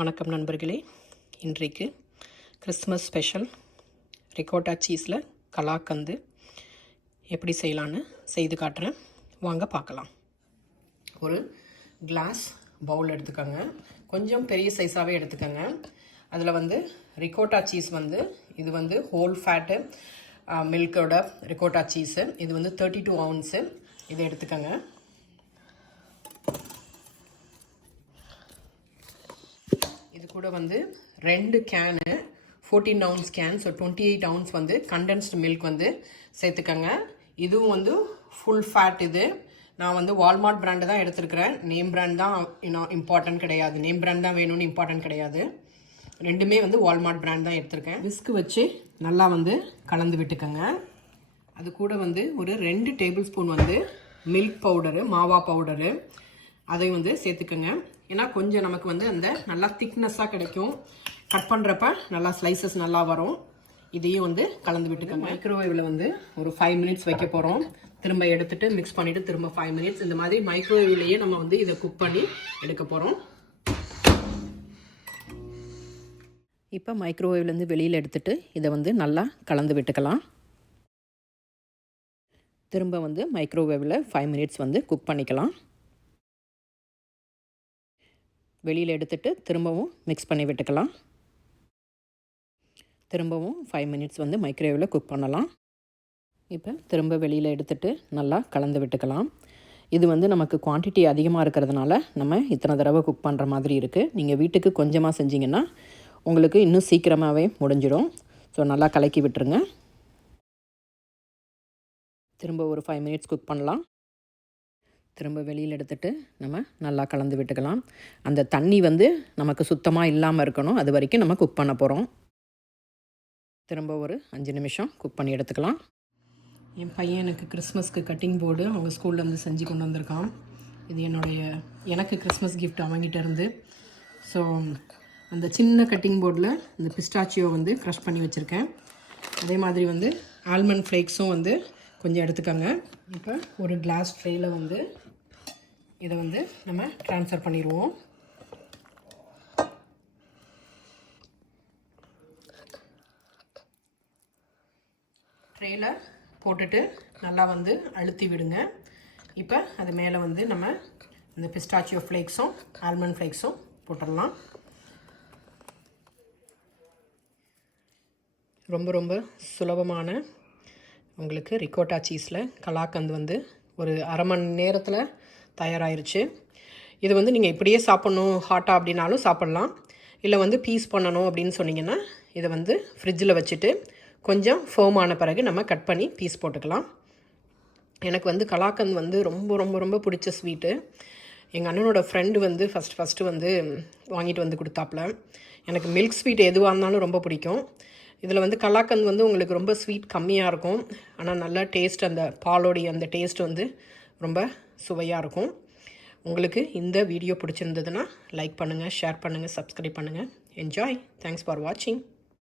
வணக்கம் நண்பர்களே. இன்றைக்கு கிறிஸ்மஸ் ஸ்பெஷல் ரிகோட்டா சீஸில் கலாக்கந்து எப்படி செய்யலான்னு செய்து காட்டுறேன். வாங்க பார்க்கலாம். ஒரு கிளாஸ் பவுல் எடுத்துக்கோங்க. கொஞ்சம் பெரிய சைஸாகவே எடுத்துக்கோங்க. அதில் ரிகோட்டா சீஸ் இது ஹோல் ஃபேட்டு மில்கோட ரிகோட்டா சீஸு. இது 32 ounce. இதை எடுத்துக்கோங்க. இது கூட 2 can 14 ounce can, so 28 ounce condensed milk சேர்த்துக்கங்க. இதுவும் ஃபுல் ஃபேட். இது நான் வால்மார்ட் பிராண்டு தான் எடுத்துருக்கிறேன். நேம் பிராண்ட் தான் இம்பார்ட்டன்ட் கிடையாது. நேம் பிராண்ட் தான் வேணும்னு இம்பார்ட்டன்ட் கிடையாது. ரெண்டுமே வால்மார்ட் பிராண்ட் தான் எடுத்திருக்கேன். விஸ்க் வச்சு நல்லா கலந்து விட்டுக்கோங்க. அது கூட ஒரு 2 டேபிள் ஸ்பூன் மில்க் பவுடரு, மாவா பவுடரு, அதை சேர்த்துக்கோங்க. ஏன்னா கொஞ்சம் நமக்கு அந்த நல்லா திக்னஸாக கிடைக்கும். கட் பண்ணுறப்ப நல்லா ஸ்லைசஸ் நல்லா வரும். இதையும் கலந்து விட்டுக்கோங்க. மைக்ரோவேவில் ஒரு 5 minutes வைக்க போகிறோம். திரும்ப எடுத்துகிட்டு மிக்ஸ் பண்ணிவிட்டு திரும்ப 5 minutes இந்த மாதிரி மைக்ரோவேவ்லேயே நம்ம இதை குக் பண்ணி எடுக்க போகிறோம். இப்போ மைக்ரோவேவ்லேருந்து வெளியில் எடுத்துகிட்டு இதை நல்லா கலந்து விட்டுக்கலாம். திரும்ப மைக்ரோவேவில் 5 minutes குக் பண்ணிக்கலாம். வெளியில் எடுத்துகிட்டு திரும்பவும் மிக்ஸ் பண்ணி விட்டுக்கலாம். திரும்பவும் 5 minutes மைக்ரோவேவில் குக் பண்ணலாம். இப்போ திரும்ப வெளியில் எடுத்துகிட்டு நல்லா கலந்து விட்டுக்கலாம். இது நமக்கு குவான்டிட்டி அதிகமாக இருக்கிறதுனால நம்ம இத்தனை தடவை குக் பண்ணுற மாதிரி இருக்குது. நீங்கள் வீட்டுக்கு கொஞ்சமாக செஞ்சிங்கன்னா உங்களுக்கு இன்னும் சீக்கிரமாகவே முடிஞ்சிடும். ஸோ நல்லா கலக்கி விட்டுருங்க. திரும்ப ஒரு 5 minutes குக் பண்ணலாம். திரும்ப வெளியில் எடுத்துகிட்டு நம்ம நல்லா கலந்து விட்டுக்கலாம். அந்த தண்ணி நமக்கு சுத்தமாக இல்லாமல் இருக்கணும். அது வரைக்கும் நம்ம குக் பண்ண போகிறோம். திரும்ப ஒரு 5 நிமிஷம் குக் பண்ணி எடுத்துக்கலாம். என் பையன் எனக்கு கிறிஸ்மஸ்க்கு கட்டிங் போர்டு அவங்க ஸ்கூல்லேருந்து செஞ்சு கொண்டு வந்திருக்கான். இது எனக்கு கிறிஸ்மஸ் கிஃப்ட் அவங்ககிட்ட இருந்து. ஸோ அந்த சின்ன கட்டிங் போர்டில் இந்த பிஸ்டாச்சியோ க்ரஷ் பண்ணி வச்சுருக்கேன். அதே மாதிரி ஆல்மண்ட் ஃப்ளேக்ஸும் கொஞ்சம் எடுத்துக்கோங்க. இப்போ ஒரு கிளாஸ் ட்ரேயில் இதை நம்ம ட்ரான்ஸ்ஃபர் பண்ணிடுவோம். ட்ரேயில் போட்டுட்டு நல்லா அழுத்தி விடுங்க. இப்போ அது மேலே நம்ம இந்த பிஸ்டாச்சியோ ஃப்ளேக்ஸும் ஆல்மண்ட் ஃப்ளேக்ஸும் போட்டுடலாம். ரொம்ப ரொம்ப சுலபமான உங்களுக்கு ரிகோட்டா சீஸில் கலாக்கந்து ஒரு அரை மணி நேரத்தில் தயாராகிருச்சு. இது நீங்கள் இப்படியே சாப்பிட்ணும் ஹாட்டாக அப்படின்னாலும் சாப்பிட்லாம். இல்லை பீஸ் பண்ணணும் அப்படின்னு சொன்னிங்கன்னா இதை ஃப்ரிட்ஜில் வச்சுட்டு கொஞ்சம் ஃபோமான பிறகு நம்ம கட் பண்ணி பீஸ் போட்டுக்கலாம். எனக்கு கலாக்கந்து ரொம்ப ரொம்ப ரொம்ப பிடிச்ச ஸ்வீட்டு. எங்கள் அண்ணனோட ஃப்ரெண்டு ஃபஸ்ட்டு வாங்கிட்டு கொடுத்தாப்புல. எனக்கு மில்க் ஸ்வீட் எதுவாக இருந்தாலும் ரொம்ப பிடிக்கும். இதில் கலாக்கந்து உங்களுக்கு ரொம்ப ஸ்வீட் கம்மியாக இருக்கும். ஆனால் நல்லா டேஸ்ட், அந்த பாலோடைய அந்த டேஸ்ட் ரொம்ப சுவையாக இருக்கும். உங்களுக்கு இந்த வீடியோ பிடிச்சிருந்ததுன்னா லைக் பண்ணுங்கள், ஷேர் பண்ணுங்கள், சப்ஸ்கிரைப் பண்ணுங்கள். என்ஜாய். தேங்க்ஸ் ஃபார் வாட்சிங்.